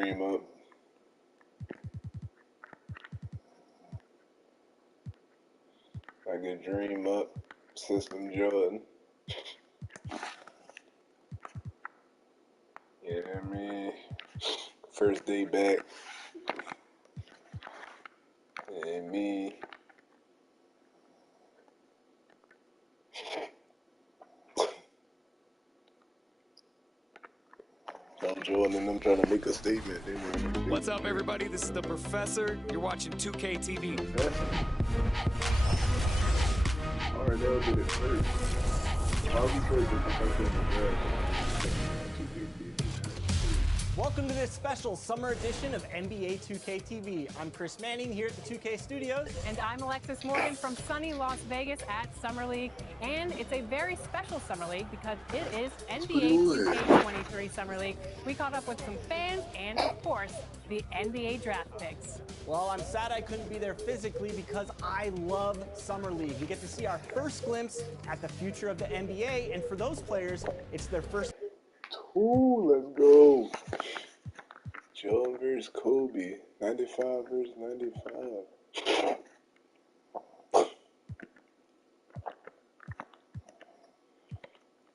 dream up. I could dream up. System Jordan. Yeah, man. First day back. And me. I'm Jordan and I'm trying to make a statement. What's up, everybody? This is the Professor. You're watching 2K TV. RNL did it first. How we first the Professor in the draft? Welcome to this special summer edition of NBA 2K TV. I'm Chris Manning here at the 2K Studios. And I'm Alexis Morgan from sunny Las Vegas at Summer League. And it's a very special Summer League because it is NBA 2K23 Summer League. We caught up with some fans and, of course, the NBA draft picks. Well, I'm sad I couldn't be there physically because I love Summer League. We get to see our first glimpse at the future of the NBA. And for those players, it's their first... Ooh, let's go. Jordan versus Kobe. 95 versus 95.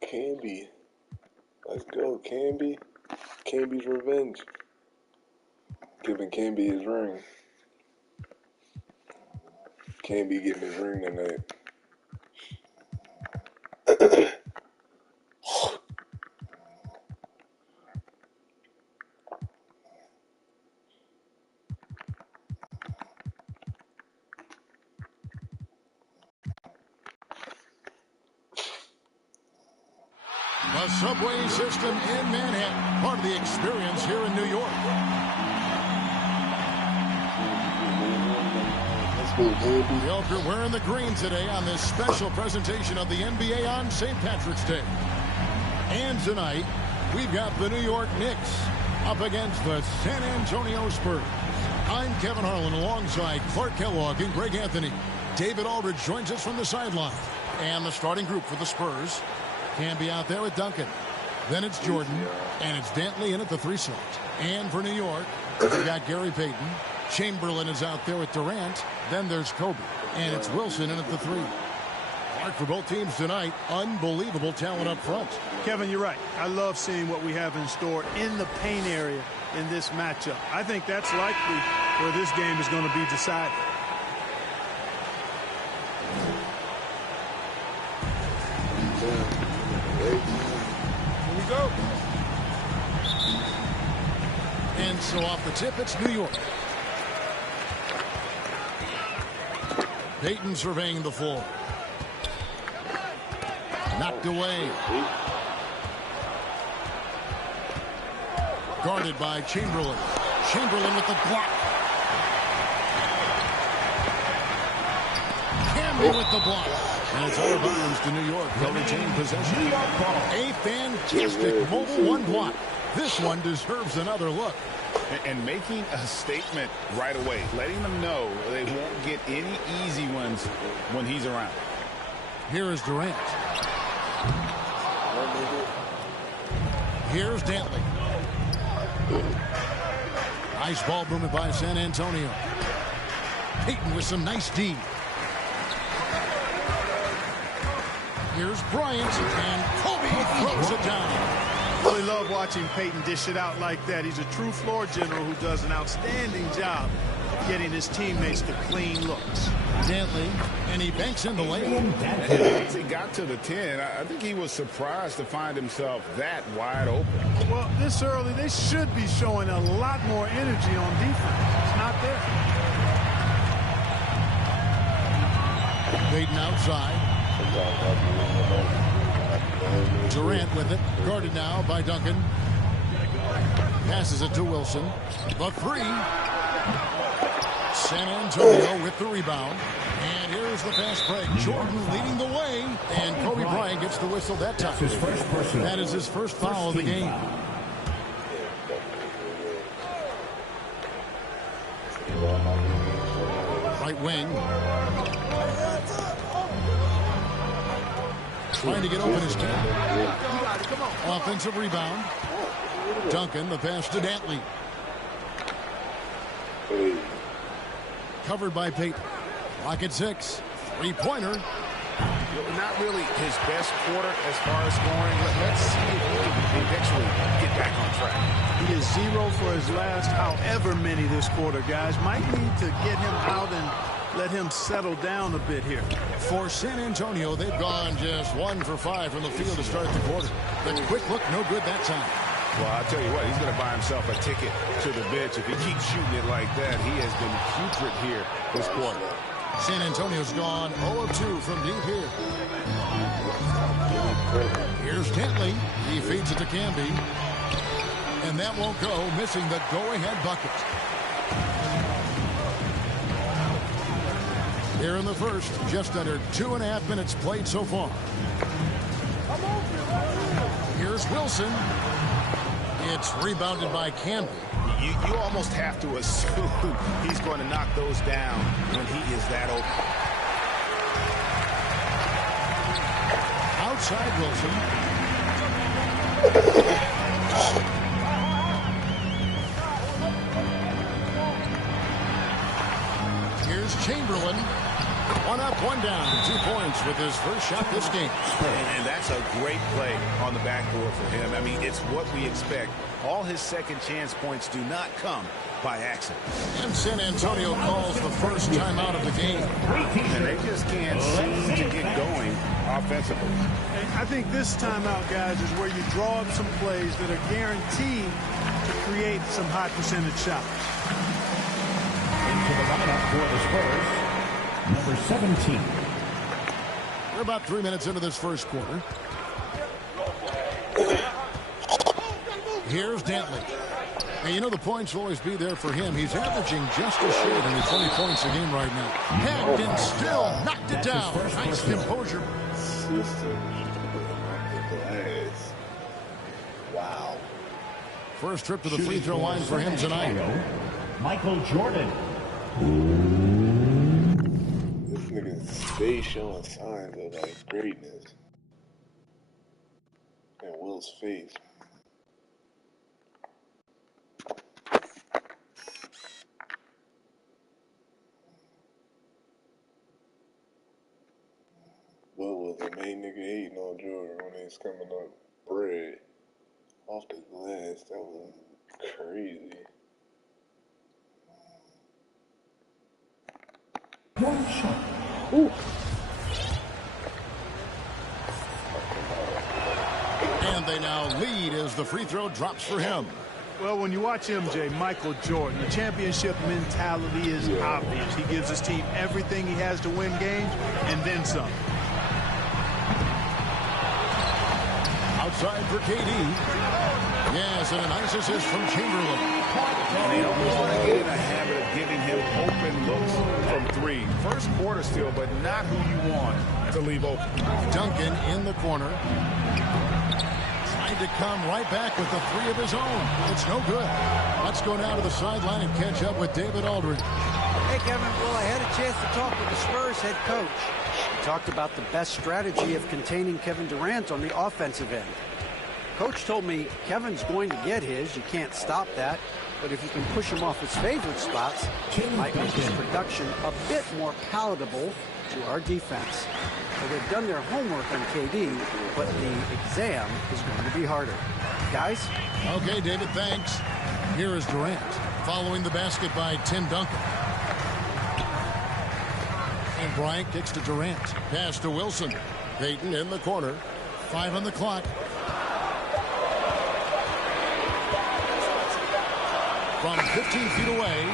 Camby. Let's go, Camby. Camby's revenge. Giving Camby his ring. Camby getting his ring tonight. The subway system in Manhattan, part of the experience here in New York. The Elk are wearing the green today on this special presentation of the NBA on St. Patrick's Day. And tonight, we've got the New York Knicks up against the San Antonio Spurs. I'm Kevin Harlan alongside Clark Kellogg and Greg Anthony. David Aldridge joins us from the sideline. And the starting group for the Spurs can be out there with Duncan. Then it's Jordan, and it's Dantley in at the 3 slot. And for New York, we got Gary Payton. Chamberlain is out there with Durant. Then there's Kobe, and it's Wilson in at the 3. Mark, for both teams tonight, unbelievable talent up front. Kevin, you're right. I love seeing what we have in store in the paint area in this matchup. I think that's likely where this game is going to be decided. Here we go. And so off the tip, it's New York. Payton surveying the floor. Knocked away. Guarded by Chamberlain. Chamberlain with the block. Camby with the block. And it's out of bounds to New York. They'll retain possession. A fantastic mobile one block. This one deserves another look. And making a statement right away, letting them know they won't get any easy ones when he's around. Here is Durant. Here's Dantley. Nice ball movement by San Antonio. Payton with some nice D. Here's Bryant, and Kobe throws it down. Really love watching Payton dish it out like that. He's a true floor general who does an outstanding job of getting his teammates to clean looks. Dantley, and he banks in the lane. Once he got to the 10, I think he was surprised to find himself that wide open. Well, this early, they should be showing a lot more energy on defense. It's not there. Payton outside. Durant with it, guarded now by Duncan. Passes it to Wilson. The 3. San Antonio with the rebound. And here's the fast break. Jordan leading the way. And Kobe Bryant gets the whistle that time. That is his first foul of the game. Right wing. Trying to get open his team. Offensive rebound. Duncan, the pass to Dantley. covered by Payton. Clock at 6. Three-pointer. Not really his best quarter as far as scoring. Let's see if he can eventually get back on track. He is 0 for his last however many this quarter, guys. Might need to get him out and let him settle down a bit here. For San Antonio, they've gone just 1 for 5 from the field to start the quarter. The quick look, no good that time. Well, I'll tell you what, he's going to buy himself a ticket to the bench. If he keeps shooting it like that, he has been putrid here this quarter. San Antonio's gone 0 of 2 from deep here. Here's Dentley. He feeds it to Camby. And that won't go, missing the go-ahead bucket. Here in the first, just under 2.5 minutes played so far. Here's Wilson. It's rebounded by Camby. You almost have to assume he's going to knock those down when he is that open. Outside Wilson. Here's Chamberlain. 1 up, 1 down. 2 points with his first shot this game. And that's a great play on the backboard for him. I mean, it's what we expect. All his second chance points do not come by accident. And San Antonio calls the first timeout of the game. And they just can't seem to get going offensively. And I think this timeout, guys, is where you draw up some plays that are guaranteed to create some high percentage shots. Into the lineup for the Spurs, number 17. We're about 3 minutes into this first quarter. Here's Dentley. And you know the points will always be there for him. He's averaging just a shade under 20 points a game right now. Hacked and still knocked it down. Nice composure. Wow. First trip to the free throw line for him tonight. Michael Jordan. This nigga's face showing signs of like greatness. And Will's face. Will was the main nigga hating on Jordan when he was coming up bread off the glass. That was crazy. One shot. Ooh. And they now lead as the free throw drops for him. Well, when you watch MJ, Michael Jordan, the championship mentality is obvious. He gives his team everything he has to win games and then some. Outside for KD. Yes, and a nice assist from Chamberlain. And they don't want to get in a habit of giving him open looks from 3. First quarter still, but not who you want to leave open. Duncan in the corner. Trying to come right back with the 3 of his own. It's no good. Let's go now to the sideline and catch up with David Aldridge. Hey, Kevin. Well, I had a chance to talk with the Spurs head coach. He talked about the best strategy of containing Kevin Durant on the offensive end. Coach told me Kevin's going to get his. You can't stop that. But if you can push him off his favorite spots, it might make his production a bit more palatable to our defense. So they've done their homework on KD, but the exam is going to be harder. Guys? Okay, David, thanks. Here is Durant, following the basket by Tim Duncan. And Bryant kicks to Durant. Pass to Wilson. Payton in the corner. 5 on the clock. From 15 feet away.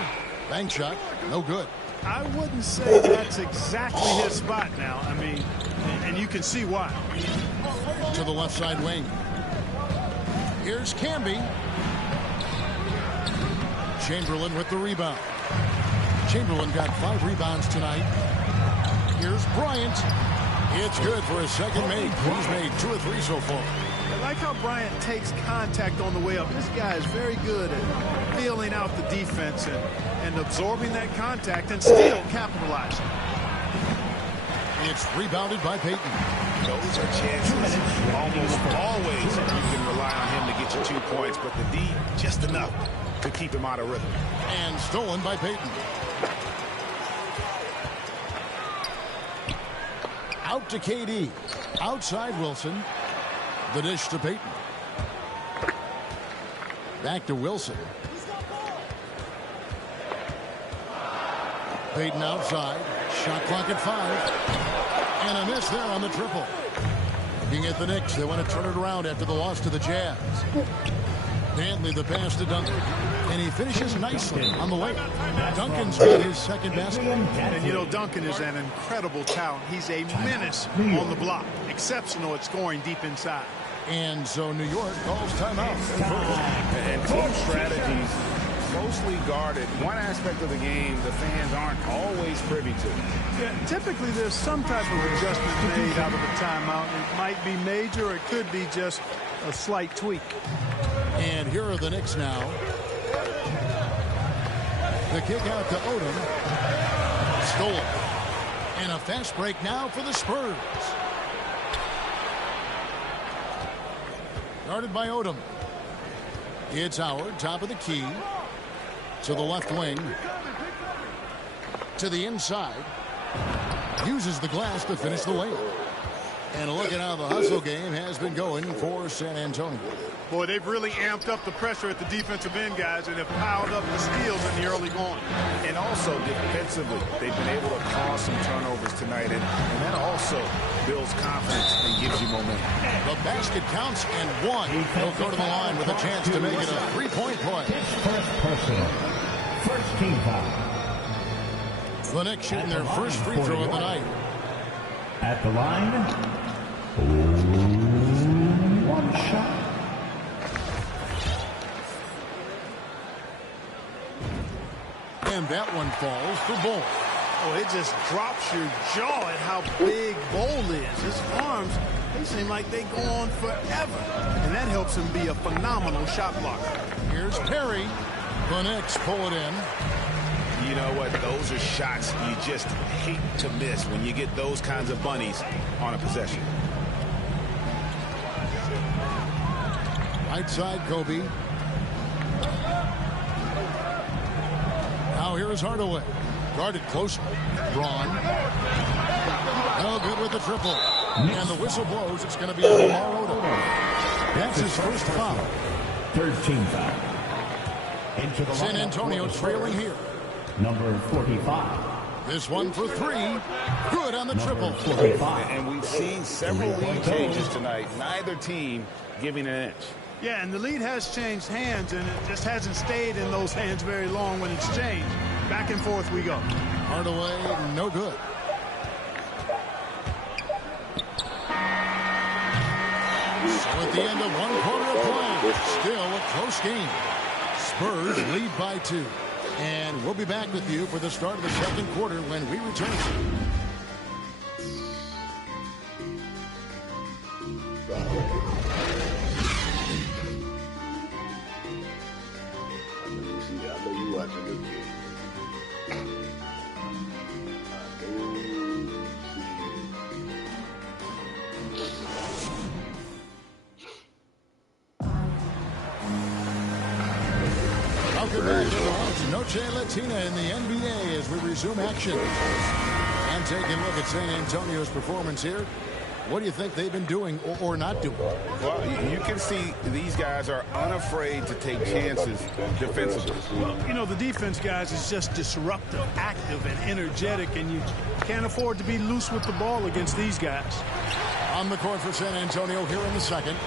Bank shot. No good. I wouldn't say that's exactly his spot now. I mean, and you can see why. To the left side wing. Here's Camby. Chamberlain with the rebound. Chamberlain got 5 rebounds tonight. Here's Bryant. It's good for his second make. He's made 2 or 3 so far. I like how Bryant takes contact on the way up. This guy is very good at feeling out the defense and absorbing that contact and still capitalizing. It's rebounded by Payton. Those are chances. Almost always you can rely on him to get you 2 points, but the D just enough to keep him out of rhythm. And stolen by Payton. Out to KD. Outside Wilson. The dish to Payton. Back to Wilson. Payton outside. Shot clock at 5. And a miss there on the triple. Looking at the Knicks, they want to turn it around after the loss to the Jazz. Dantley the pass to Duncan. And he finishes nicely on the way. Duncan's got his second basket. And you know, Duncan is an incredible talent. He's a menace on the block. Exceptional at scoring deep inside. And so New York calls timeout. And team strategies closely guarded. One aspect of the game the fans aren't always privy to. Yeah, typically there's some type of adjustment made out of a timeout. It might be major or it could be just a slight tweak. And here are the Knicks now. The kick out to Odom. Stolen. And a fast break now for the Spurs. Guarded by Odom. It's Howard, top of the key. To the left wing. To the inside. Uses the glass to finish the layup. And look at how the hustle game has been going for San Antonio. Boy, they've really amped up the pressure at the defensive end, guys, and have piled up the steals in the early going. And also defensively, they've been able to cause some turnovers tonight, and that also builds confidence and gives you momentum. The basket counts and one. He'll go to the line with a chance to make it a three-point play. First personal. First team foul. The Knicks shooting their first free throw of the night. At the line, one shot. And that one falls for Bol. Oh, it just drops your jaw at how big Bol is. His arms, they seem like they go on forever. And that helps him be a phenomenal shot blocker. Here's Perry. The Knicks pull it in. You know what? Those are shots you just hate to miss when you get those kinds of bunnies on a possession. Right side, Kobe. Now here is Hardaway. Guarded closely. Braun. No good with the triple. And the whistle blows. It's going to be on Lamar Odom. That's his first foul. Third team foul. Into the San Antonio trailing here. Number 45. This one for three. Good on the triple. 45. And we've seen several lead changes tonight. Neither team giving an inch. Yeah, and the lead has changed hands, and it just hasn't stayed in those hands very long when it's changed. Back and forth we go. Hardaway, no good. So at the end of one quarter of play, still a close game. Spurs lead by 2. And we'll be back with you for the start of the second quarter when we return. I know you watching this game. Welcome back to the Noche Latina in the NBA as we resume action. And taking a look at San Antonio's performance here. What do you think they've been doing or not doing? Well, you can see these guys are unafraid to take chances defensively. You know, the defense, guys, is just disruptive, active, and energetic, and you can't afford to be loose with the ball against these guys. On the court for San Antonio here in the second.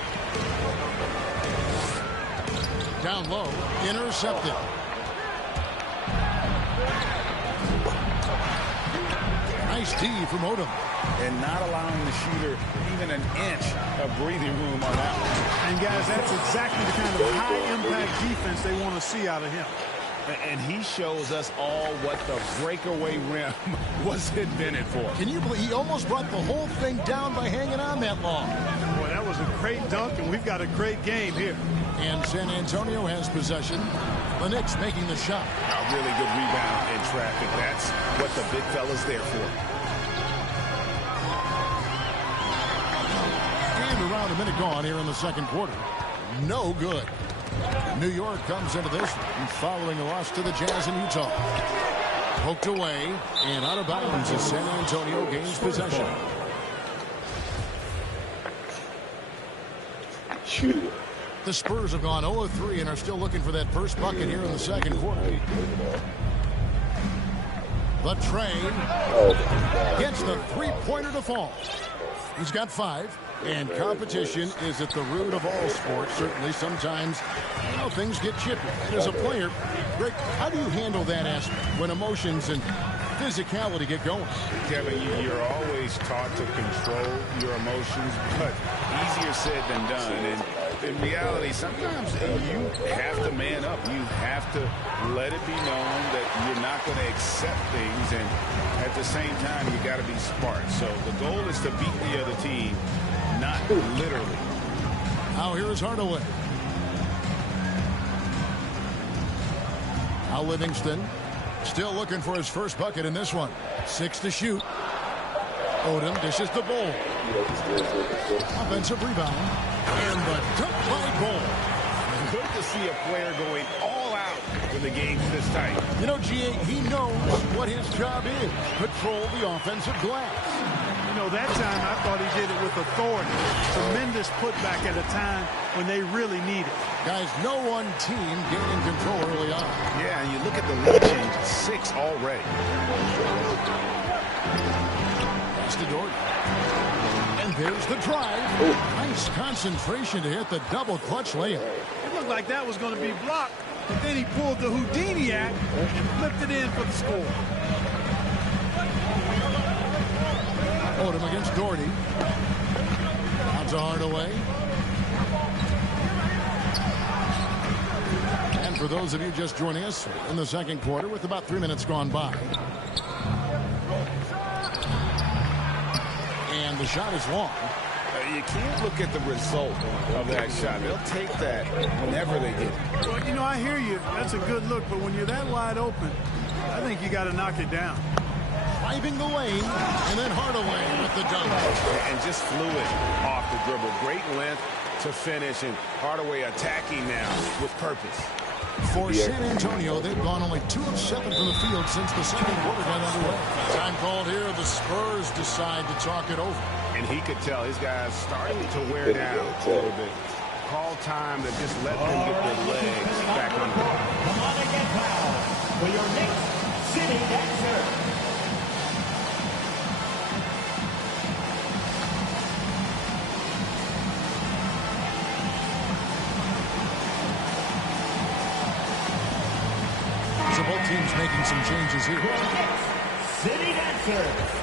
Down low, intercepted. Nice D from Odom. And not allowing the shooter even an inch of breathing room on that one. And, guys, that's exactly the kind of high-impact defense they want to see out of him. And he shows us all what the breakaway rim was invented for. Can you believe he almost brought the whole thing down by hanging on that long? Boy, that was a great dunk, and we've got a great game here. And San Antonio has possession. The Knicks making the shot. A really good rebound in traffic. That's what the big fella's there for. And around a minute gone here in the second quarter. No good. New York comes into this following a loss to the Jazz in Utah. Poked away and out of bounds as San Antonio gains possession. Shoot. The Spurs have gone 0 of 3 and are still looking for that first bucket here in the second quarter. The train gets the three-pointer to fall. He's got 5, and competition is at the root of all sports. Certainly, sometimes, you know, things get chippy. And as a player, Greg, how do you handle that aspect when emotions and physicality get going? Kevin, you're always taught to control your emotions, but easier said than done. And in reality, sometimes you have to man up. You have to let it be known that you're not going to accept things, and at the same time, you got to be smart. So the goal is to beat the other team, not literally. Now here is Hardaway. Now Livingston still looking for his first bucket in this one. 6 to shoot. Odom dishes the Bull. Offensive rebound. And the dunk by Bull. Good to see a player going all out when the game's this tight. You know, G.A., he knows what his job is. Control the offensive glass. You know, that time I thought he did it with authority. Tremendous putback at a time when they really need it. Guys, no one team gaining control early on. Yeah, and you look at the lead change, 6 already. Pass to Dort. And there's the drive. Nice concentration to hit the double clutch layup. It looked like that was going to be blocked, but then he pulled the Houdini act and flipped it in for the score. Odom against Doherty. Out to Hardaway. And for those of you just joining us in the second quarter with about 3 minutes gone by. And the shot is long. You can't look at the result of that shot. They'll take that whenever they get it. Well, you know, I hear you. That's a good look, but when you're that wide open, I think you got to knock it down. Driving the lane, and then Hardaway with the dunk. And just fluid off the dribble. Great length to finish, and Hardaway attacking now with purpose. For San Antonio, they've gone only 2 of 7 from the field since the second quarter got underway. Time called here. The Spurs decide to talk it over. And he could tell his guys starting to wear down a little bit. Call time to just let them get their legs back under. Come on and get fouled for your Knicks City Dancer. So both teams making some changes here. City Dancers.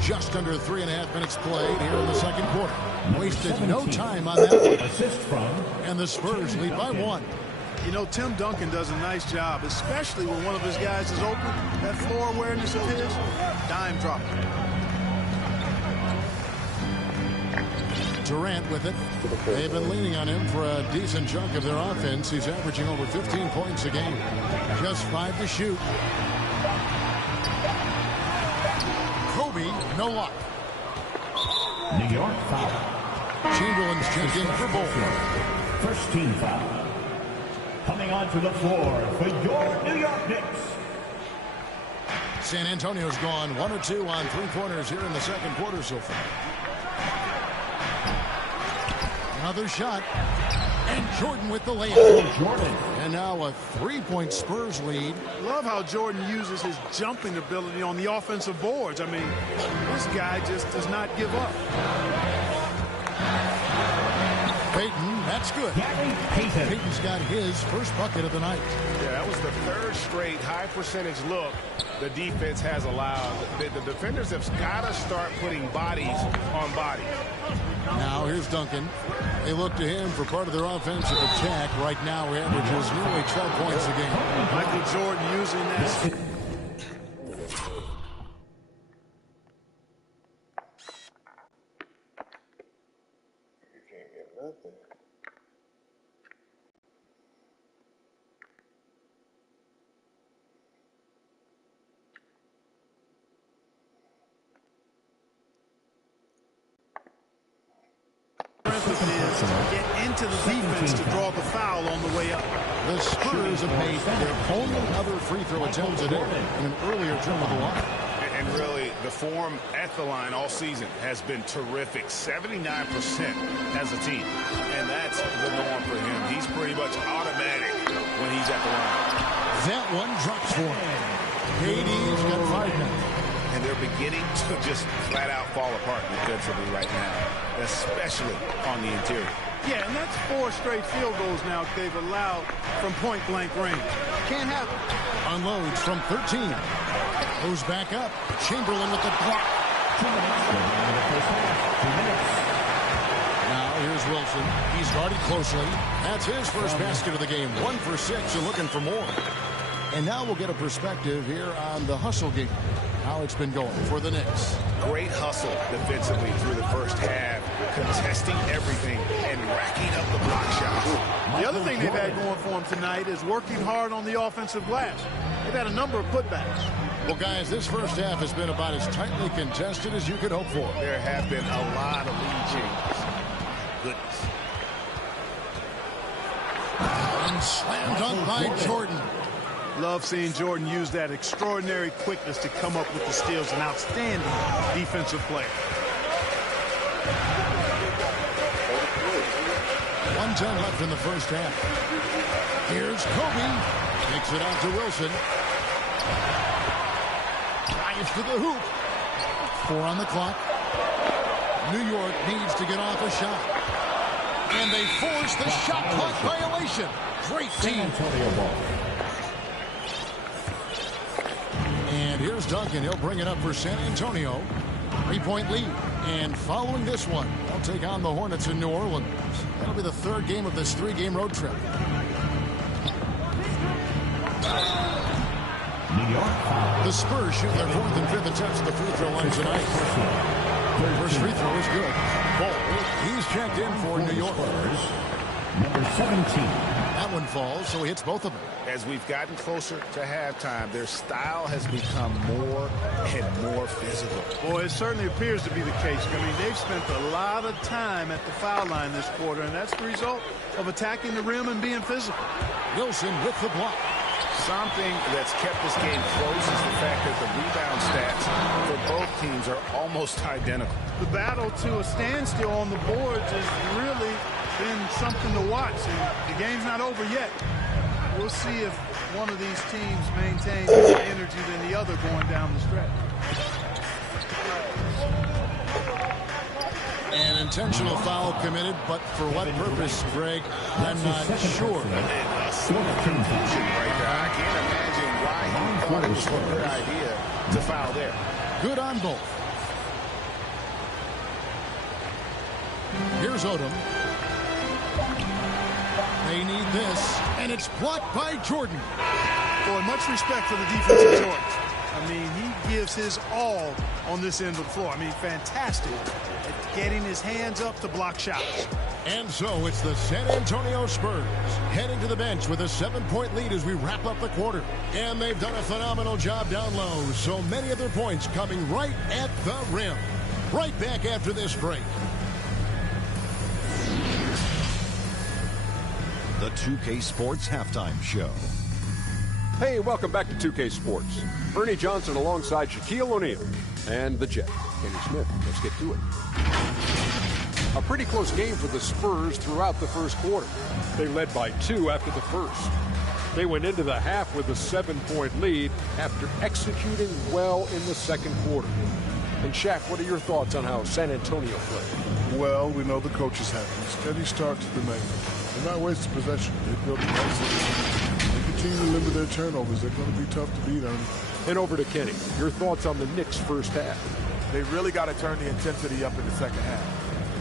Just under 3.5 minutes played here in the second quarter. Wasted no time on that one. Assist from. And the Spurs lead by 1. You know, Tim Duncan does a nice job, especially when one of his guys is open. That floor awareness of his, dime drop. Durant with it. They've been leaning on him for a decent chunk of their offense. He's averaging over 15 points a game. Just 5 to shoot. Kobe, no luck. New York foul. Chamberlain's checked in for Bull. First team foul. Coming onto the floor for your New York Knicks. San Antonio's gone 1 or 2 on 3-pointers here in the second quarter so far. Another shot. And Jordan with the layup. Jordan. And now a 3-point Spurs lead. Love how Jordan uses his jumping ability on the offensive boards. I mean, this guy just does not give up. Payton, that's good. Payton's got his first bucket of the night. Yeah, that was the 3rd straight high percentage look the defense has allowed. The defenders have got to start putting bodies on bodies. Now here's Duncan. They look to him for part of their offensive attack. Right now he averages nearly 12 points a game. Michael Jordan using that. You can't get nothing. Get into the defense to draw the foul on the way up. The Spurs have made their only other free throw attempt today in an earlier term of the line. And really, The form at the line all season has been terrific, 79% as a team. And that's the norm for him. He's pretty much automatic when he's at the line. That one drops for him. KD's got 5 now. And they're beginning to just flat out fall apart defensively right now, especially on the interior. Yeah, and that's 4 straight field goals now they've allowed from point-blank range. Can't happen. Unloads from 13. Goes back up. Chamberlain with the block. 2 minutes. Now here's Wilson. He's guarded closely. That's his first basket of the game. 1 for 6 and looking for more. And now we'll get a perspective here on the hustle game. How it's been going for the Knicks. Great hustle defensively through the first half, contesting everything and racking up the block shots. The other thing they've had going for them tonight is working hard on the offensive glass. They've had a number of putbacks. Well, guys, this first half has been about as tightly contested as you could hope for. There have been a lot of lead changes. Goodness. And slam dunk by Jordan. Love seeing Jordan use that extraordinary quickness to come up with the steals. An outstanding defensive player. 1:10 left in the first half. Here's Kobe. Takes it out to Wilson. Drives to the hoop. 4 on the clock. New York needs to get off a shot. And they force the shot clock violation. Great team. And here's Duncan. He'll bring it up for San Antonio. 3-point lead. And following this one, they'll take on the Hornets in New Orleans. That'll be the 3rd game of this 3-game road trip. New York. The Spurs shoot their 4th and 5th attempts at the free throw line tonight. First free throw is good. Ball. He's checked in for New York. Number 17. That one falls, so he hits both of them. As we've gotten closer to halftime, their style has become more and more physical. Boy, it certainly appears to be the case. I mean, they've spent a lot of time at the foul line this quarter, and that's the result of attacking the rim and being physical. Wilson with the block. Something that's kept this game close is the fact that the rebound stats for both teams are almost identical. The battle to a standstill on the boards has really been something to watch, and the game's not over yet. We'll see if one of these teams maintains more energy than the other going down the stretch. An intentional foul committed, but for what purpose, Greg, I'm not sure. A simple confusion right there. I can't imagine why he thought it was a good idea to foul there. Good on both. Here's Odom. They need this, and it's blocked by Jordan. Boy, much respect for the defensive Jordan. I mean, he gives his all on this end of the floor. I mean, fantastic at getting his hands up to block shots. And so it's the San Antonio Spurs heading to the bench with a 7-point lead as we wrap up the quarter. And they've done a phenomenal job down low. So many of their points coming right at the rim. Right back after this break. The 2K Sports Halftime Show. Hey, welcome back to 2K Sports. Bernie Johnson alongside Shaquille O'Neal and the Jet, Kenny Smith. Let's get to it. A pretty close game for the Spurs throughout the first quarter. They led by 2 after the first. They went into the half with a 7-point lead after executing well in the second quarter. And Shaq, what are your thoughts on how San Antonio played? Well, we know the coach is happy. Steady start to the night. They're not wasting possession. They built a nice lead. They continue to limit their turnovers. They're going to be tough to beat on. And over to Kenny. Your thoughts on the Knicks' first half? They really got to turn the intensity up in the second half.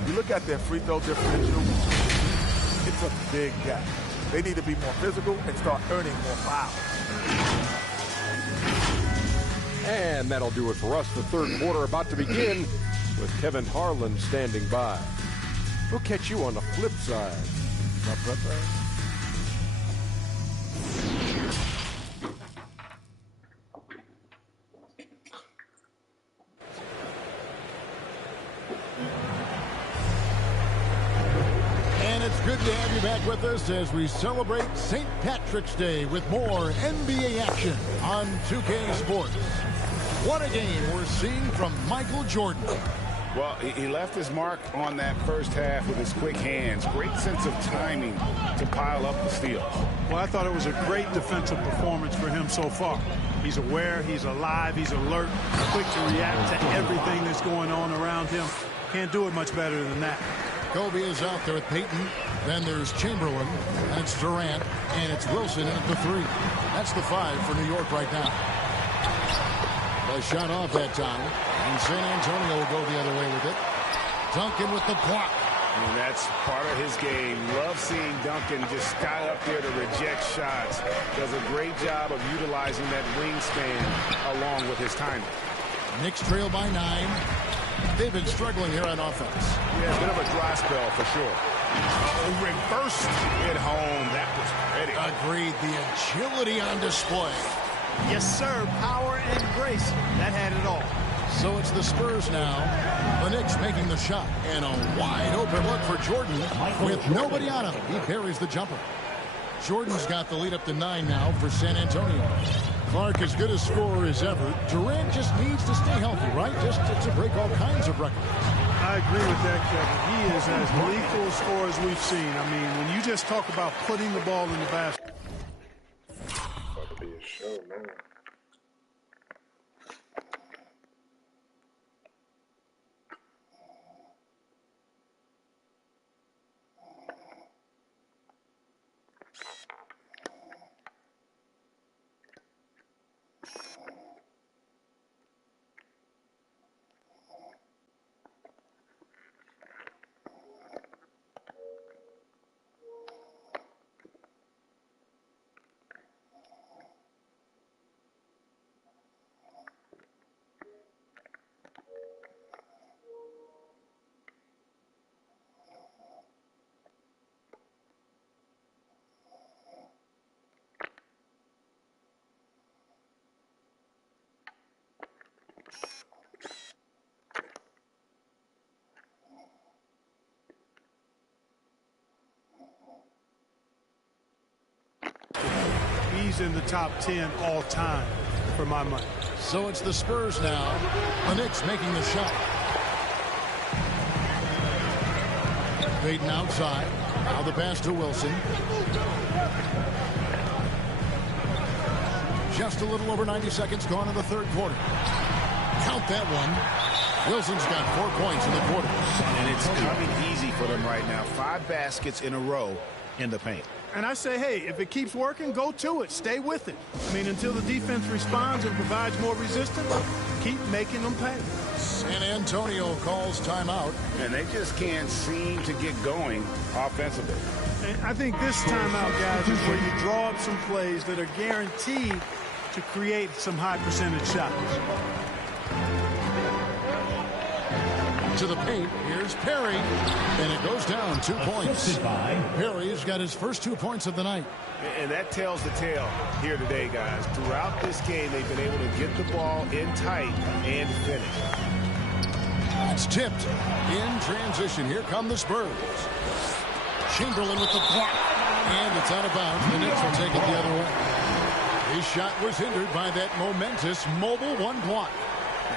You look at their free throw differential, it's a big gap. They need to be more physical and start earning more fouls. And that'll do it for us. The third quarter about to begin with Kevin Harlan standing by. We'll catch you on the flip side. My brother. And it's good to have you back with us as we celebrate St. Patrick's Day with more NBA action on 2K Sports. What a game we're seeing from Michael Jordan. Well, he left his mark on that first half with his quick hands. Great sense of timing to pile up the steals. Well, I thought it was a great defensive performance for him so far. He's aware, he's alive, he's alert, quick to react to everything that's going on around him. Can't do it much better than that. Kobe is out there with Peyton. Then there's Chamberlain. And it's Durant. And it's Wilson at the 3. That's the 5 for New York right now. The shot off that time. And San Antonio will go the other way with it. Duncan with the block. And that's part of his game. Love seeing Duncan just sky up there to reject shots. Does a great job of utilizing that wingspan along with his timing. Knicks trail by 9. They've been struggling here on offense. Yeah, a bit of a dry spell for sure. Reversed it home. That was pretty. Agreed. The agility on display. Yes, sir. Power and grace. That had it all. So it's the Spurs now. The Knicks making the shot. And a wide open look for Jordan with nobody on him. He buries the jumper. Jordan's got the lead up to 9 now for San Antonio. Clark as good a scorer as ever. Durant just needs to stay healthy, right? Just to break all kinds of records. I agree with that, Kevin. He is as lethal a scorer as we've seen. I mean, when you just talk about putting the ball in the basket. About to be a show, man. He's in the top 10 all time for my money. So it's the Spurs now. The Knicks making the shot. Peyton outside. Now the pass to Wilson. Just a little over 90 seconds gone in the third quarter. Count that one. Wilson's got 4 points in the quarter. And it's coming easy for them right now. 5 baskets in a row in the paint. And I say, hey, if it keeps working, go to it. Stay with it. I mean, until the defense responds and provides more resistance, keep making them pay. San Antonio calls timeout. And they just can't seem to get going offensively. And I think this timeout, guys, is where you draw up some plays that are guaranteed to create some high percentage shots. To the paint, here's Perry, and it goes down 2 points. Perry's got his first 2 points of the night. And that tells the tale here today, guys. Throughout this game, they've been able to get the ball in tight and finish. It's tipped in transition. Here come the Spurs. Chamberlain with the block, and it's out of bounds. The Knicks will take it the other way. His shot was hindered by that momentous mobile 1 block.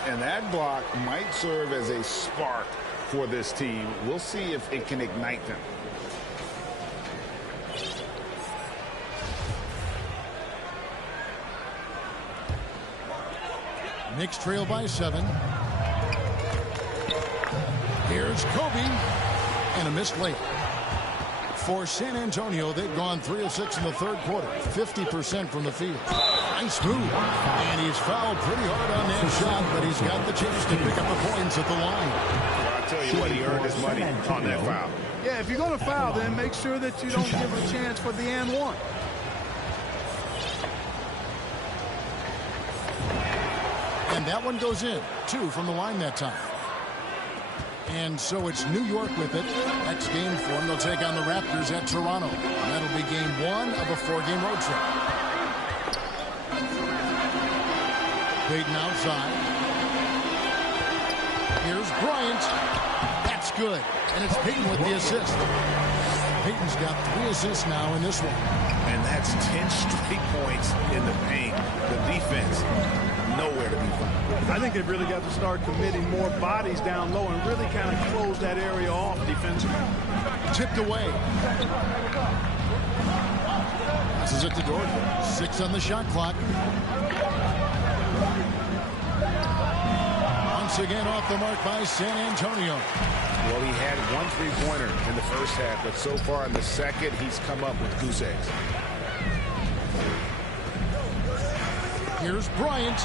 And that block might serve as a spark for this team. We'll see if it can ignite them. Knicks trail by 7. Here's Kobe, and a missed layup. For San Antonio, they've gone 3 of 6 in the third quarter, 50% from the field. Nice move, and he's fouled pretty hard on that shot, but he's got the chance to pick up the points at the line. Well, I'll tell you what, he earned his money on that foul. Yeah, if you're going to foul, then make sure that you don't give a chance for the and one. And that one goes in. 2 from the line that time. And so it's New York with it. Next game for them, they'll take on the Raptors at Toronto. And that'll be game 1 of a 4-game road trip. Peyton outside. Here's Bryant. That's good. And it's Peyton with the assist. Peyton's got 3 assists now in this one. And that's 10 straight points in the paint. The defense nowhere to be found. I think they've really got to start committing more bodies down low and really kind of close that area off defensively. Tipped away. Passes it to Dorton. 6 on the shot clock. Once again off the mark by San Antonio. Well, he had 1 3-pointer in the first half, but so far in the second, he's come up with goose eggs. Here's Bryant.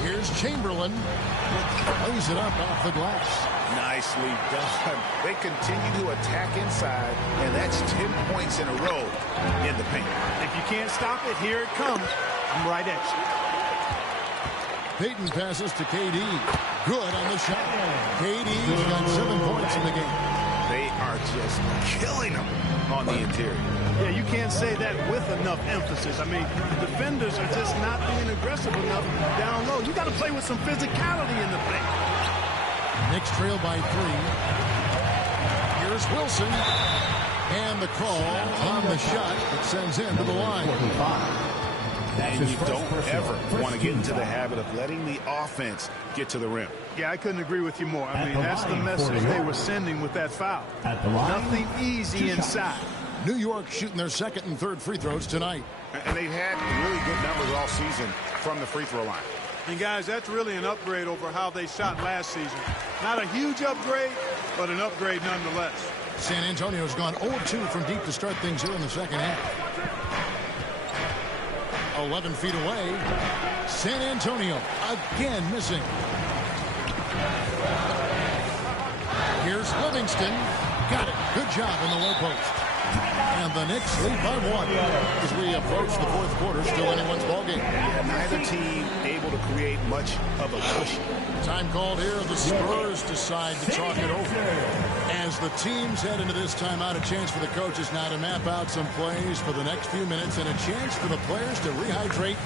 Here's Chamberlain. Lays it up off the glass. Nicely done. They continue to attack inside, and that's 10 points in a row in the paint. If you can't stop it, here it comes. I'm right at you. Peyton passes to KD. Good on the shot. KD's got 7 points in the game. They are just killing them on the interior. Yeah, you can't say that with enough emphasis. I mean, the defenders are just not being aggressive enough down low. You got to play with some physicality in the paint. Knicks trail by 3. Here's Wilson. And the call on the shot that sends him to the line. And you don't ever want to get into the habit of letting the offense get to the rim. Yeah, I couldn't agree with you more. I mean, that's the message they were sending with that foul. Nothing easy inside. New York shooting their second and third free throws tonight. And they've had really good numbers all season from the free throw line. And, guys, that's really an upgrade over how they shot last season. Not a huge upgrade, but an upgrade nonetheless. San Antonio's gone 0-2 from deep to start things here in the second half. 11 feet away. San Antonio again missing. Here's Livingston. Got it. Good job in the low post. And the Knicks lead by 1 as we approach the fourth quarter. Still anyone's ballgame. Neither team able to create much of a cushion. Time called here. The Spurs decide to talk it over. As the teams head into this timeout, a chance for the coaches now to map out some plays for the next few minutes and a chance for the players to rehydrate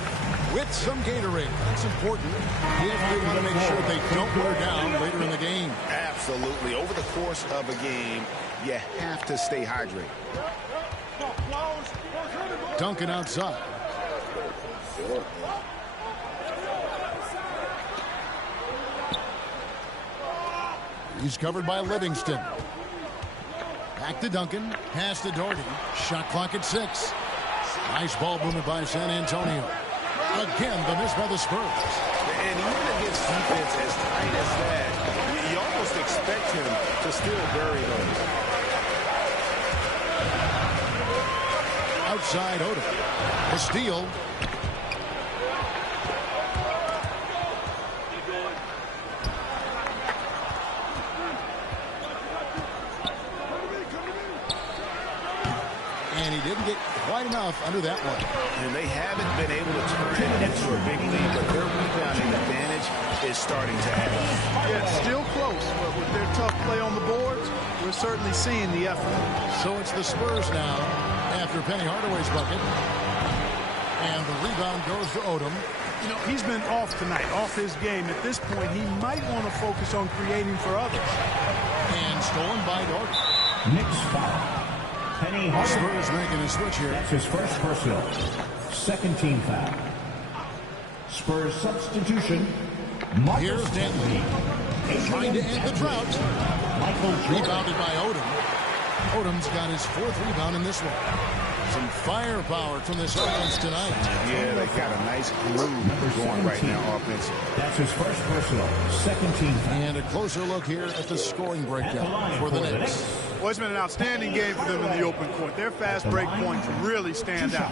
with some Gatorade. That's important if they want to make sure they don't wear down later in the game. Absolutely. Over the course of a game, you have to stay hydrated. Duncan outside. He's covered by Livingston. Back to Duncan. Pass to Doherty. Shot clock at 6. Nice ball movement by San Antonio. Again, the miss by the Spurs. And even against defense as tight as that, you almost expect him to still bury those. Outside Odom. The steal. And he didn't get quite enough under that one. And they haven't been able to turn it into a big lead, but their rebounding advantage is starting to happen. Yeah, it's still close, but with their tough play on the boards, we're certainly seeing the effort. So it's the Spurs now after Penny Hardaway's bucket. And the rebound goes to Odom. You know, he's been off tonight, off his game. At this point, he might want to focus on creating for others. And stolen by Dorton. Knicks foul. Penny Hardaway. Spurs making a switch here. That's his first personal. Second team foul. Spurs substitution. Here's Denton. Trying to end the drought. Rebounded by Odom. Odom's got his 4th rebound in this one. Some firepower from this offense tonight. Yeah, they got a nice groove going right now offensively. That's his first personal. Second team foul. And a closer look here at the scoring breakdown for the Knicks. Well, it's been an outstanding game for them in the open court. Their fast break points really stand out.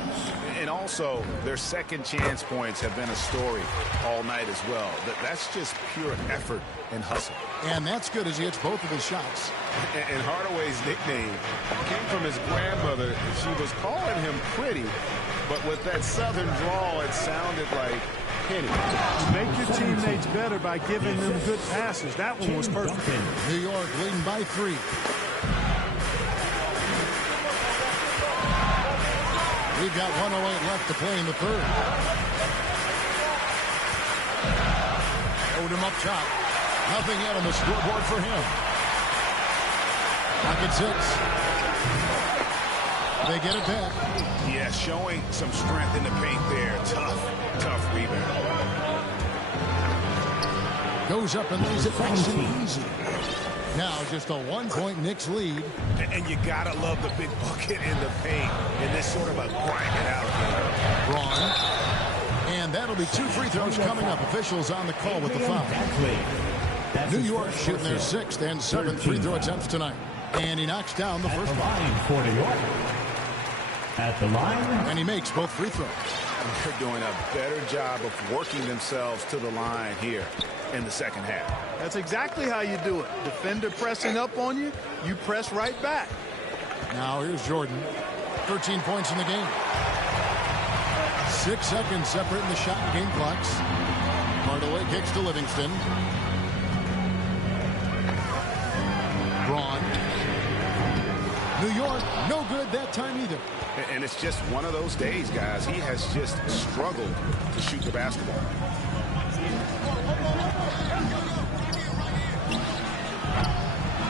And also, their second chance points have been a story all night as well. That's just pure effort and hustle. And that's good as he hits both of his shots. And Hardaway's nickname came from his grandmother. She was calling him pretty, but with that southern drawl, it sounded like Penny. Make your teammates better by giving them good passes. That one was perfect. New York leading by 3. We've got 1:08 left to play in the third. Odom up top. Nothing yet on the scoreboard for him. Pocket 6. They get it back. Yeah, showing some strength in the paint there. Tough rebound. Goes up and lays it nice and easy. Now just a 1-point Knicks lead. And you gotta love the big bucket in the paint in this sort of a grind it out game. Braun. And that'll be 2 free throws coming up. Officials on the call with the foul. New York shooting their 6th and 7th free throw attempts tonight. And he knocks down the first one. For New York. At the line. And he makes both free throws. They're doing a better job of working themselves to the line here in the second half. That's exactly how you do it. Defender pressing up on you, you press right back. Now here's Jordan. 13 points in the game. 6 seconds separating the shot and game clocks. Hardaway kicks to Livingston. Braun. New York, no good that time either. And it's just one of those days, guys. He has just struggled to shoot the basketball.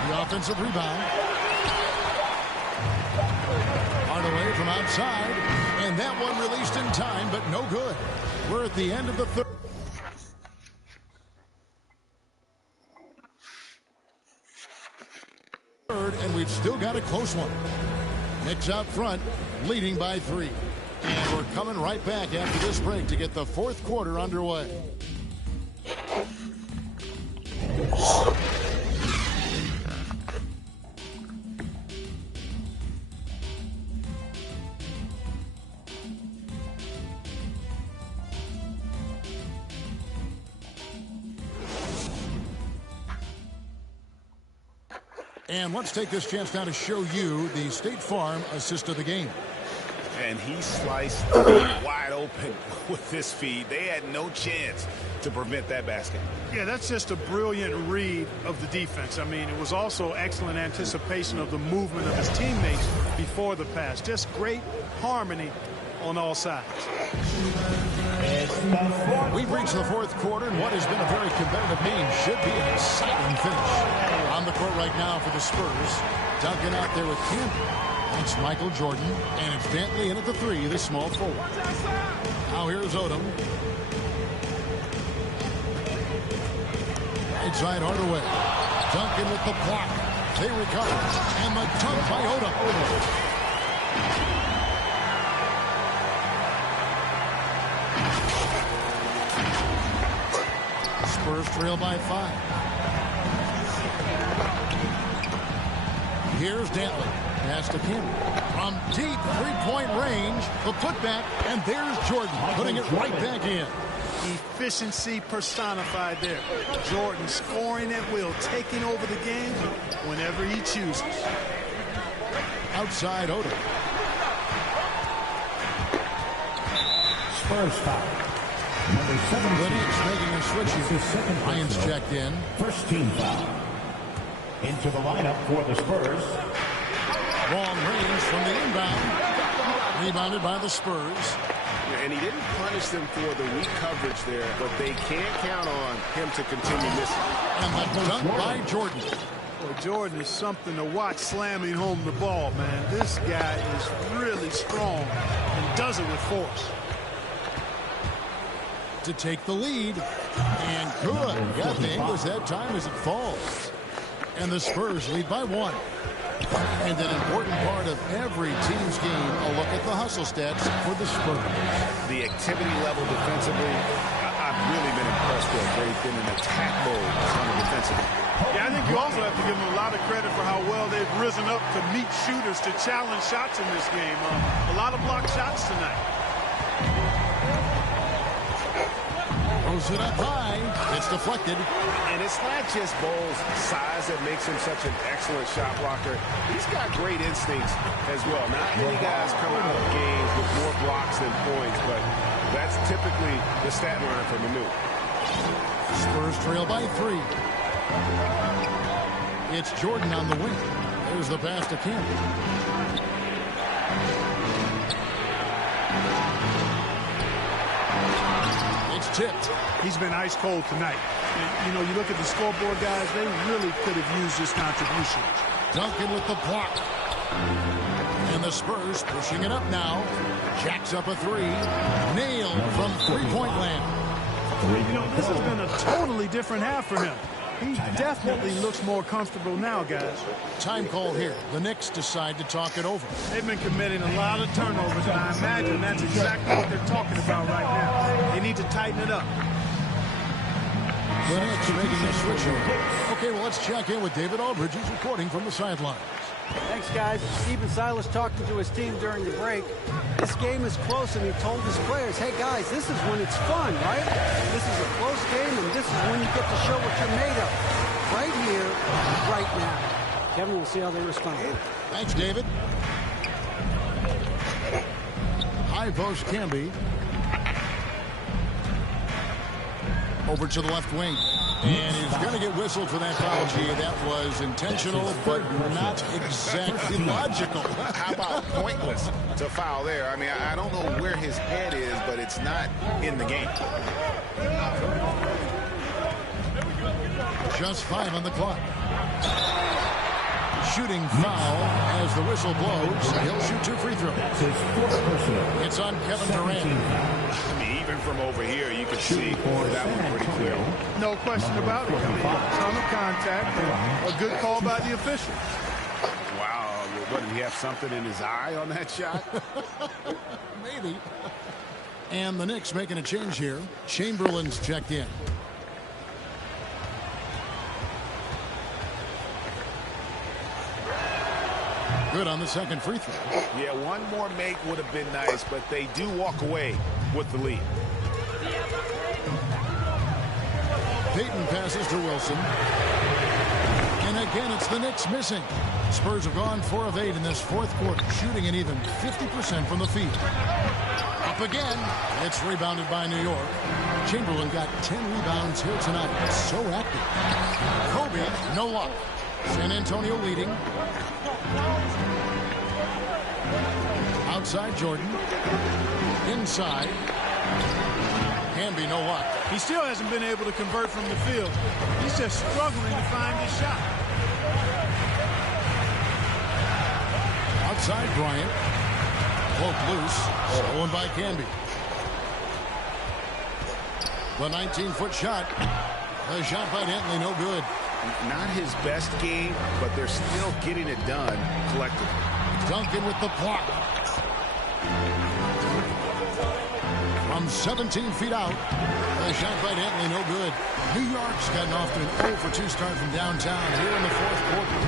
The offensive rebound. Hardaway from outside. And that one released in time, but no good. We're at the end of the third. And we've still got a close one. Knicks out front, leading by 3. And we're coming right back after this break to get the 4th quarter underway. And let's take this chance now to show you the State Farm assist of the game. And he sliced wide open with this feed. They had no chance to prevent that basket. Yeah, that's just a brilliant read of the defense. I mean, it was also excellent anticipation of the movement of his teammates before the pass. Just great harmony on all sides. We've reached the 4th quarter, and what has been a very competitive game should be an exciting finish. On the court right now for the Spurs. Duncan out there with Campbell. That's Michael Jordan, and it's Dantley in at the 3, the small forward. Now here's Odom. Inside Hardaway. Duncan with the block. They recover. And the dunk by Odom. Spurs trail by 5. Here's Dantley. Pass to Campbell. From deep 3-point range, the putback, and there's Jordan putting it right back in. Efficiency personified there. Jordan scoring at will, taking over the game whenever he chooses. Outside Odom. Spurs foul. Number 7. Lineage making a switch. Ryan's checked in. First team foul. Into the lineup for the Spurs. Long range from the inbound. Rebounded by the Spurs. And he didn't punish them for the weak coverage there, but they can't count on him to continue missing. And the dunk by Jordan. Well, Jordan is something to watch slamming home the ball, man. This guy is really strong and does it with force. To take the lead. And good. Got the English that time as it falls. And the Spurs lead by 1. And an important part of every team's game, a look at the hustle stats for the Spurs. The activity level defensively, I've really been impressed with. They've been in attack mode on the defensive end. Yeah, I think you also have to give them a lot of credit for how well they've risen up to meet shooters to challenge shots in this game. A lot of blocked shots tonight. Throws it up high. It's deflected. And it's not just Bole's size that makes him such an excellent shot blocker. He's got great instincts as well. Not many guys come out of games with more blocks than points, but that's typically the stat line from Manu. Spurs trail by 3. It's Jordan on the wing. There's the pass to Campbell. It's tipped. He's been ice cold tonight. And, you know, you look at the scoreboard, guys, they really could have used his contribution. Duncan with the block. And the Spurs pushing it up now. Jacks up a three. Nailed from three-point land. You know, this has been a totally different half for him. He definitely looks more comfortable now, guys. Time call here. The Knicks decide to talk it over. They've been committing a lot of turnovers, and I imagine that's exactly what they're talking about right now. They need to tighten it up. The Knicks making a switch over. Okay, well, let's check in with David Aldridge, who's reporting from the sidelines. Thanks, guys. Stephen Silas talking to his team during the break. This game is close, and he told his players, hey, guys, this is when it's fun, right? This is a close game, and this is when you get to show what you're made of. Right here, right now. Kevin, we'll see how they respond. Thanks, David. High post Camby. Over to the left wing. And he's going to get whistled for that foul, G. That was intentional, but not exactly logical. How about pointless to foul there? I mean, I don't know where his head is, but it's not in the game. Just 5 on the clock. Shooting foul as the whistle blows. He'll shoot 2 free throws. It's on Kevin Durant. I mean, even from over here, you can see that one pretty clear. No question about it. I mean, a ton of contact and a good call by the official. Wow. What, did he have something in his eye on that shot? Maybe. And the Knicks making a change here. Chamberlain's checked in. Good on the second free throw. Yeah, one more make would have been nice, but they do walk away with the lead. Payton passes to Wilson. And again, it's the Knicks missing. Spurs have gone 4 of 8 in this fourth quarter, shooting an even 50% from the field. Up again. It's rebounded by New York. Chamberlain got 10 rebounds here tonight. So active. Kobe, no luck. San Antonio leading. Outside Jordan. Inside. Camby, no luck. He still hasn't been able to convert from the field. He's just struggling to find his shot. Outside Bryant. Cloak loose. Stolen by Camby. The 19-foot shot. The shot by Dentley, no good. Not his best game, but they're still getting it done collectively. Duncan with the block. From 17 feet out. The shot by Dentley, no good. New York's gotten off to an 0-for-2 start from downtown here in the fourth quarter.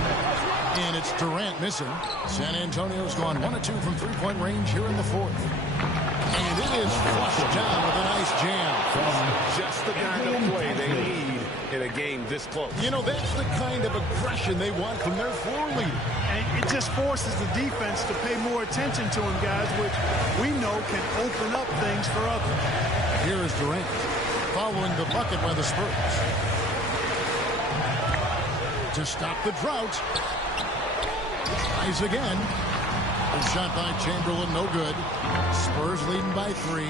And it's Durant missing. San Antonio's gone 1 of 2 from three-point range here in the fourth. And it is flushed down with a nice jam. Just the kind of play they need in a game this close. You know, that's the kind of aggression they want from their floor leader. And it just forces the defense to pay more attention to him, guys, which we know can open up things for others. Here is Durant following the bucket by the Spurs. To stop the drought. Tries again. The shot by Chamberlain, no good. Spurs leading by 3.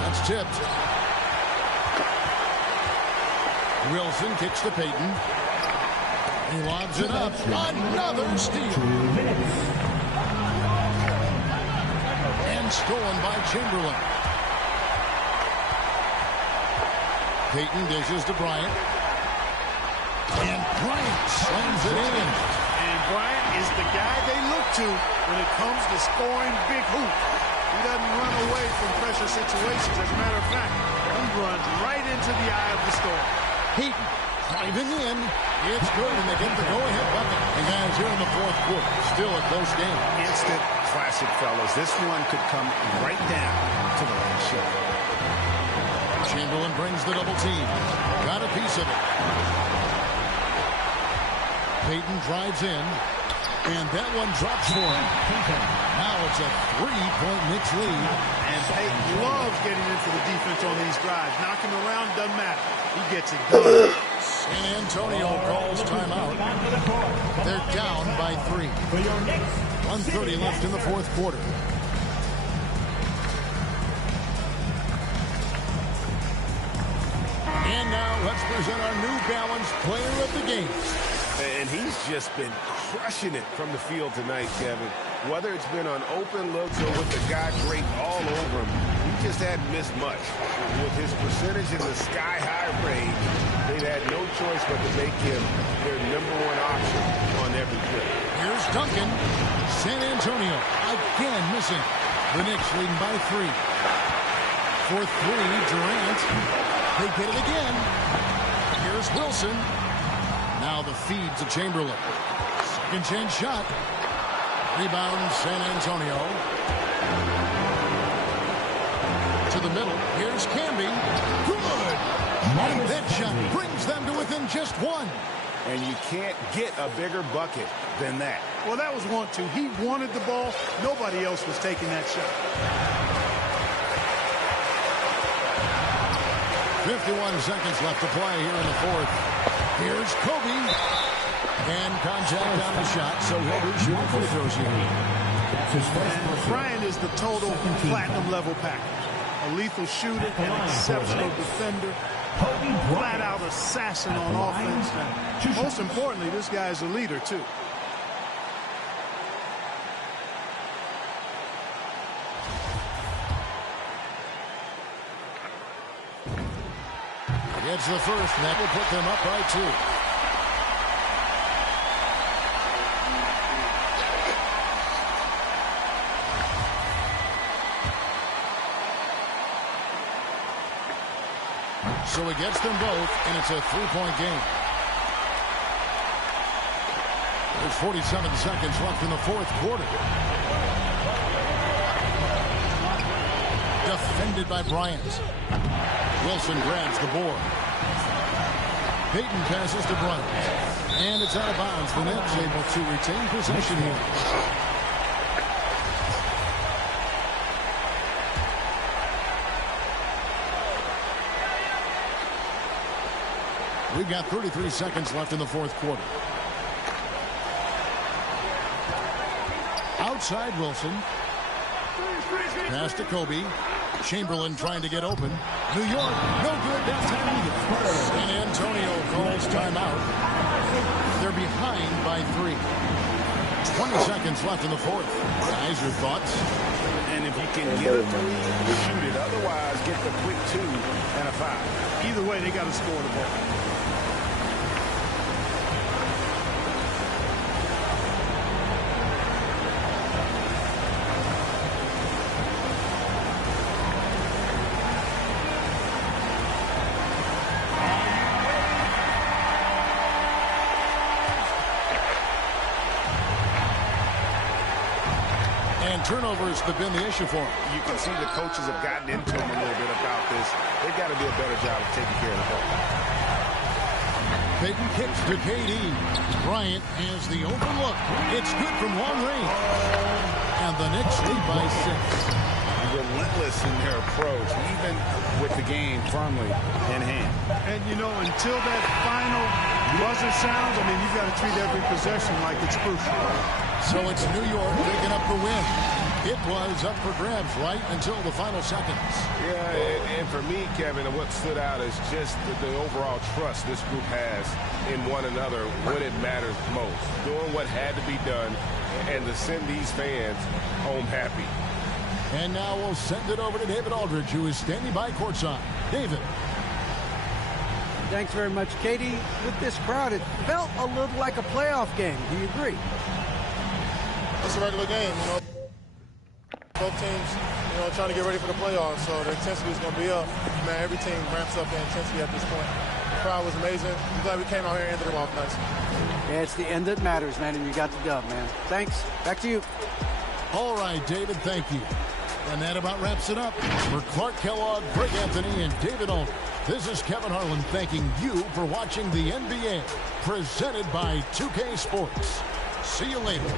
That's tipped. Wilson kicks to Payton. He lobs it up. Another steal. And stolen by Chamberlain. Payton dishes to Bryant. And Bryant slams it in. And Bryant is the guy they look to when it comes to scoring big hoop. He doesn't run away from pressure situations. As a matter of fact, he runs right into the eye of the storm. Payton driving in. It's good, and they get the go-ahead bucket. And guys, here in the fourth quarter, still a close game. Instant classic, fellas. This one could come right down to the last shot. Chamberlain brings the double team. Got a piece of it. Payton drives in, and that one drops for him. Now it's a 3-point Knicks lead. And Payton loves getting into the defense on these drives. Knocking around doesn't matter. He gets it done. San Antonio calls timeout. They're down by 3. 1:30 left in the fourth quarter. And now let's present our New Balance Player of the Game. And he's just been crushing it from the field tonight, Kevin. Whether it's been on open looks or with the guy draped all over him, he just hadn't missed much. With his percentage in the sky-high range, they've had no choice but to make him their #1 option on every play. Here's Duncan. San Antonio again missing. The Knicks leading by 3. For 3, Durant. They get it again. Here's Wilson. Now the feed to Chamberlain. Second chance shot. Rebound San Antonio. To the middle. Here's Camby. Good. And that shot brings them to within just 1. And you can't get a bigger bucket than that. Well, that was 1-2. He wanted the ball. Nobody else was taking that shot. 51 seconds left to play here in the 4th. Here's Kobe. And contact on the shot, so he'll be shooting free throws here. And Bryant is the total platinum level package. A lethal shooter, an exceptional defender, flat-out assassin on offense. And most importantly, this guy is a leader, too. Gets the first, and that will put them up by 2. So he gets them both, and it's a 3-point game. There's 47 seconds left in the 4th quarter. Defended by Bryant. Wilson grabs the board. Payton passes to Bryant. And it's out of bounds. The Nets able to retain possession here. We've got 33 seconds left in the 4th quarter. Outside Wilson. Pass to Kobe. Chamberlain trying to get open. New York, no good that time either. San Antonio calls timeout. They're behind by 3. 20 seconds left in the 4th. Guys, your thoughts? And if you can get a 3, shoot it. Otherwise, get the quick 2 and a 5. Either way, they got to score the ball. Turnovers have been the issue for him. You can see the coaches have gotten into him a little bit about this. They've got to do a better job of taking care of the ball. Payton kicks to KD. Bryant has the open look. It's good from long range. And the Knicks lead by 6. Relentless in their approach, even with the game firmly in hand. And, you know, until that final buzzer sounds, I mean, you've got to treat every possession like it's crucial. So it's New York picking up the win. It was up for grabs right until the final seconds. Yeah, and for me, Kevin, what stood out is just the overall trust this group has in one another when it matters most. Doing what had to be done and to send these fans home happy. And now we'll send it over to David Aldridge, who is standing by courtside. David. Thanks very much, Katie. With this crowd, it felt a little like a playoff game. Do you agree? It's a regular game, you know. Both teams, you know, trying to get ready for the playoffs, so the intensity is going to be up. Man, every team ramps up their intensity at this point. The crowd was amazing. I'm glad we came out here and ended it off nice. Yeah, it's the end that matters, man, and you got the dub, man. Thanks. Back to you. All right, David, thank you. And that about wraps it up. For Clark Kellogg, Greg Anthony, and David Aldridge, this is Kevin Harlan thanking you for watching the NBA, presented by 2K Sports. See you later.